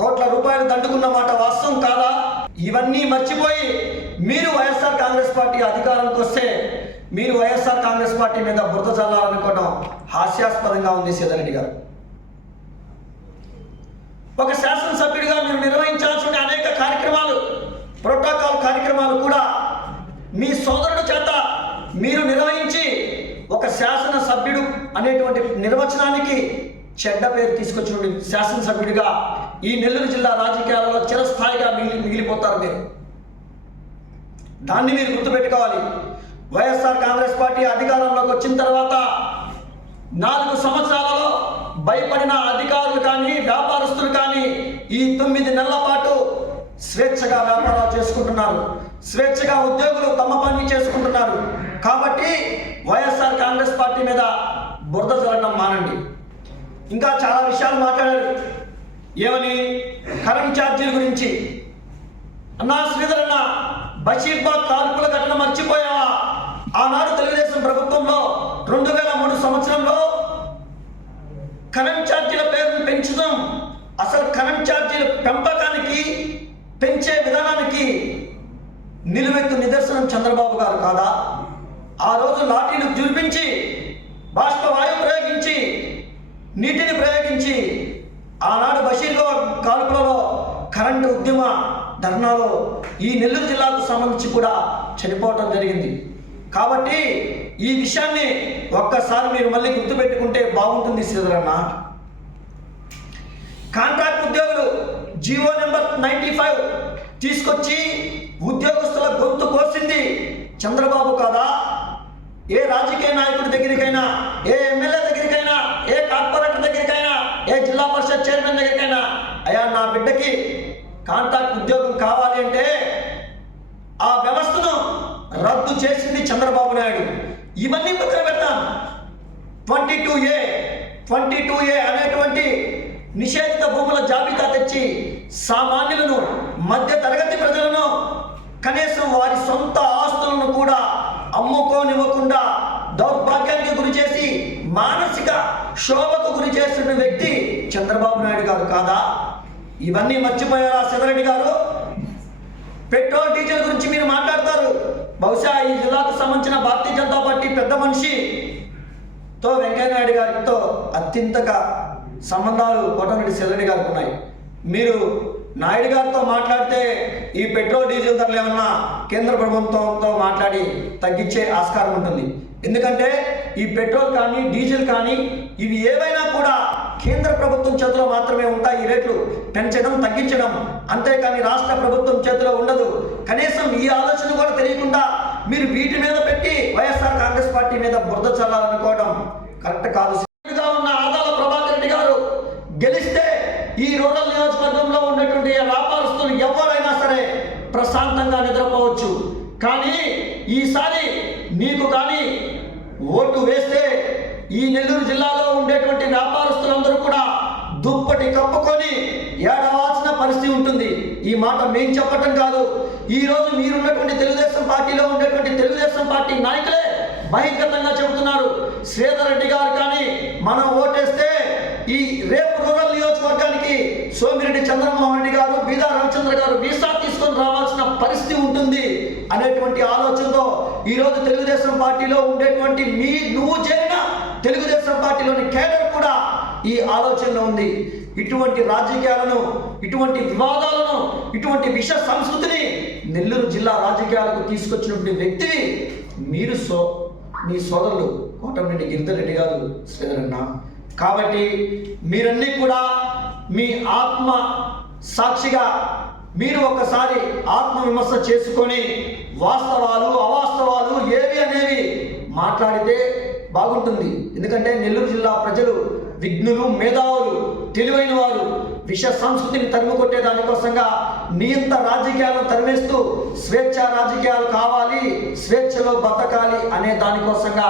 కోట్ల రూపాయలు దండుకున్న మాట వాస్తవం కాదా? ఇవన్నీ మర్చిపోయి మీరు వైఎస్ఆర్ కాంగ్రెస్ పార్టీ అధికారంకి వస్తే మీరు వైఎస్ఆర్ కాంగ్రెస్ పార్టీ మీద బురద చల్లాలనుకోవడం హాస్యాస్పదంగా ఉంది సీతారెడ్డి గారు. ఒక శాసనసభ్యుడిగా మీరు నిర్వహించాల్సిన అనేక కార్యక్రమాలు ప్రోటోకాల్ కార్యక్రమాలు కూడా మీ సోదరుడు చేత మీరు నిర్వహించి ఒక శాసనసభ్యుడు అనేటువంటి నిర్వచనానికి చెడ్డ పేరు తీసుకొచ్చిన శాసనసభ్యుడిగా ఈ నెల్లూరు జిల్లా రాజకీయాలలో చిరస్థాయిగా మిగిలి మిగిలిపోతారు మీరు దాన్ని మీరు గుర్తుపెట్టుకోవాలి. వైఎస్ఆర్ కాంగ్రెస్ పార్టీ అధికారంలోకి వచ్చిన తర్వాత నాలుగు సంవత్సరాలలో భయపడిన అధికారులు కానీ వ్యాపారస్తులు కానీ ఈ తొమ్మిది నెలల పాటు స్వేచ్ఛగా వ్యాపారాలు చేసుకుంటున్నారు. స్వేచ్ఛగా ఉద్యోగులు తమ పని చేసుకుంటున్నారు. కాబట్టి వైఎస్ఆర్ కాంగ్రెస్ పార్టీ మీద బురద జరగడం మానండి. ఇంకా చాలా విషయాలు మాట్లాడారు. ఏమని? కరెంట్ ఛార్జీల గురించి. అన్నా శ్రీధర్ అన్న బషీర్బాగ్ కాల్పుల ఘటన మర్చిపోయావా? ఆనాడు తెలుగుదేశం ప్రభుత్వంలో రెండు వేల మూడు సంవత్సరంలో కరెంట్ ఛార్జీల పేరును పెంచడం అసలు కరెంట్ ఛార్జీల పెంపకానికి పెంచే విధానానికి నిలువెత్తు నిదర్శనం చంద్రబాబు గారు కాదా? ఆ రోజు లాఠీలు భాష వాయువు ప్రయోగించి నీటిని ప్రయోగించి ఆనాడు బషీర్గో కాల్పులలో కరెంటు ఉద్యమ ధర్నాలో ఈ నెల్లూరు జిల్లాకు సంబంధించి కూడా చనిపోవటం జరిగింది. కాబట్టి ఈ విషయాన్ని ఒక్కసారి మీరు మళ్ళీ గుర్తుపెట్టుకుంటే బాగుంటుంది శ్రీధరన్న కాంట్రాక్ట్ ఉద్యోగులు జియో నెంబర్ నైంటీ ఫైవ్ తీసుకొచ్చి ఉద్యోగస్తుల గొంతు కోసింది చంద్రబాబు కాదా? ఏ రాజకీయ నాయకుడి దగ్గరికైనా ఏ ఎమ్మెల్యే దగ్గరికైనా ఏ కార్పొరేటర్ దగ్గరికైనా ఏ జిల్లా పరిషత్ దగ్గరికైనా అయ్యా నా బిడ్డకి కాంట్రాక్ట్ ఉద్యోగం కావాలి అంటే ఆ వ్యవస్థను రద్దు చేసింది చంద్రబాబు నాయుడు. ఇవన్నీ పక్కన పెడతాం twenty two A twenty two A అనేటువంటి నిషేధిత భూముల జాబితా తెచ్చి సామాన్యులను మధ్య తరగతి ప్రజలను కనీసం వారి సొంత ఆస్తులను కూడా అమ్ముకోనివ్వకుండా దౌర్భాగ్యానికి గురి మానసిక శోభకు గురి చేస్తున్న వ్యక్తి చంద్రబాబు నాయుడు గారు కాదా? ఇవన్నీ మర్చిపోయారా శివరెడ్డి గారు? పెట్రోల్ డీజిల్ గురించి మీరు మాట్లాడతారు. బహుశా ఈ జిల్లాకు సంబంధించిన భారతీయ జనతా పార్టీ పెద్ద మనిషి. తో వెంకయ్యనాయుడు గారితో అత్యంతగా సంబంధాలు కోటమిరెడ్డి సెల్లరెడ్డి గారికి ఉన్నాయి. మీరు నాయుడు గారితో మాట్లాడితే ఈ పెట్రోల్ డీజిల్ ధరలు ఏమన్నా కేంద్ర ప్రభుత్వంతో మాట్లాడి తగ్గించే ఆస్కారం ఉంటుంది. ఎందుకంటే ఈ పెట్రోల్ కానీ డీజిల్ కానీ ఇవి ఏవైనా కూడా కేంద్ర ప్రభుత్వం చేతిలో మాత్రమే ఉంటాయి. ఈ రేట్లు పెంచడం తగ్గించడం అంతేకాని రాష్ట్ర ప్రభుత్వం చేతిలో ఉండదు. కనీసం ఈ ఆలోచన కూడా తెలియకుండా మీరు వీటి మీద పెట్టి వైఎస్ఆర్ కాంగ్రెస్ పార్టీ మీద బురద చల్లాలనుకోవడం కరెక్ట్ కాదు. ఉన్న ఆదాల ప్రభాకర్ రెడ్డి గారు గెలిస్తే ఈ రూరల్ నియోజకవర్గంలో ఉన్నటువంటి వ్యాపారస్తులు ఎవరైనా సరే ప్రశాంతంగా నిద్రపోవచ్చు. కానీ ఈసారి నీకు కానీ ఓటు వేస్తే ఈ నెల్లూరు జిల్లాలో ఉండేటువంటి వ్యాపారస్తులందరూ కూడా దుప్పటి కప్పుకొని ఏడవాల్సిన పరిస్థితి ఉంటుంది. ఈ మాట మేము చెప్పటం కాదు. ఈ రోజు మీరున్నటువంటి తెలుగుదేశం పార్టీలో ఉండేటువంటి తెలుగుదేశం పార్టీ నాయకులే బహిర్గతంగా చెబుతున్నారు. శ్రీధర్ రెడ్డి గారు కానీ మనం ఓటేస్తే ఈ రేపు రూరల్ నియోజకవర్గానికి సోమిరెడ్డి చంద్రమోహన్ రెడ్డి గారు బీదా రవిచంద్ర గారు వీసా తీసుకొని రావాల్సిన పరిస్థితి ఉంటుంది అనేటువంటి ఆలోచనతో ఈరోజు తెలుగుదేశం పార్టీలో ఉండేటువంటి మీ నువ్వు చేరిన తెలుగుదేశం పార్టీలోని కేడర్ కూడా ఈ ఆలోచనలో ఉంది. ఇటువంటి రాజకీయాలను ఇటువంటి వివాదాలను ఇటువంటి విష సంస్కృతిని నెల్లూరు జిల్లా రాజకీయాలకు తీసుకొచ్చినటువంటి వ్యక్తి మీరు సో మీ సోదరులు కోటమిరెడ్డి గిరిధరెడ్డి గారు శ్రీధరన్న కాబట్టి మీరన్నీ కూడా మీ ఆత్మ సాక్షిగా మీరు ఒకసారి ఆత్మవిమర్శ చేసుకొని వాస్తవాలు అవాస్తవాలు ఏవి అనేవి మాట్లాడితే బాగుంటుంది. ఎందుకంటే నెల్లూరు జిల్లా ప్రజలు విఘ్నులు మేధావులు తెలివైన వారు విష సంస్కృతిని తరిమి కొట్టే దానికోసంగా నియంత రాజకీయాలను తరిమేస్తూ స్వేచ్ఛ రాజకీయాలు కావాలి స్వేచ్ఛలో బతకాలి అనే దానికోసంగా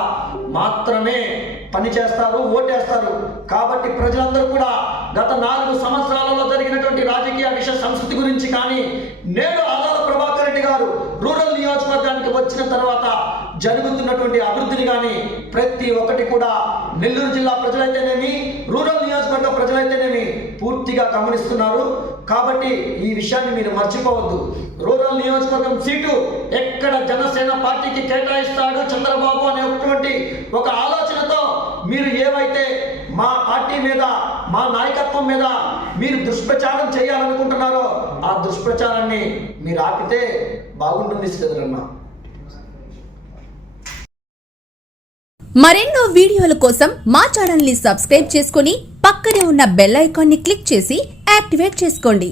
మాత్రమే పనిచేస్తారు ఓటేస్తారు. కాబట్టి ప్రజలందరూ కూడా గత నాలుగు సంవత్సరాలలో జరిగినటువంటి రాజకీయ కానీ నేడు ఆదాల ప్రభాకర్ రెడ్డి గారు రూరల్ నియోజకవర్గానికి వచ్చిన తర్వాత జరుగుతున్నటువంటి అభివృద్ధిని కానీ ప్రతి ఒక్కటి కూడా నెల్లూరు జిల్లా ప్రజలైతేనేమి రూరల్ నియోజకవర్గ ప్రజలైతేనేమి పూర్తిగా గమనిస్తున్నారు. కాబట్టి ఈ విషయాన్ని మీరు మర్చిపోవద్దు. రూరల్ నియోజకవర్గం సీటు ఎక్కడ జనసేన పార్టీకి కేటాయిస్తాడు చంద్రబాబు అనేటువంటి ఒక ఆలోచనతో మీరు ఏవైతే మా పార్టీ మీద మా నాయకత్వం మీద మీరు దుష్ప్రచారం చేయాలనుకుంటున్నారో దుష్ప్రచారాన్ని మీరు ఆపితే బాగుంటుంది శ్రీధరన్న మరెన్నో వీడియోల కోసం మా ఛానల్ని సబ్స్క్రైబ్ చేసుకుని పక్కనే ఉన్న బెల్ ఐకాన్ని క్లిక్ చేసి యాక్టివేట్ చేసుకోండి.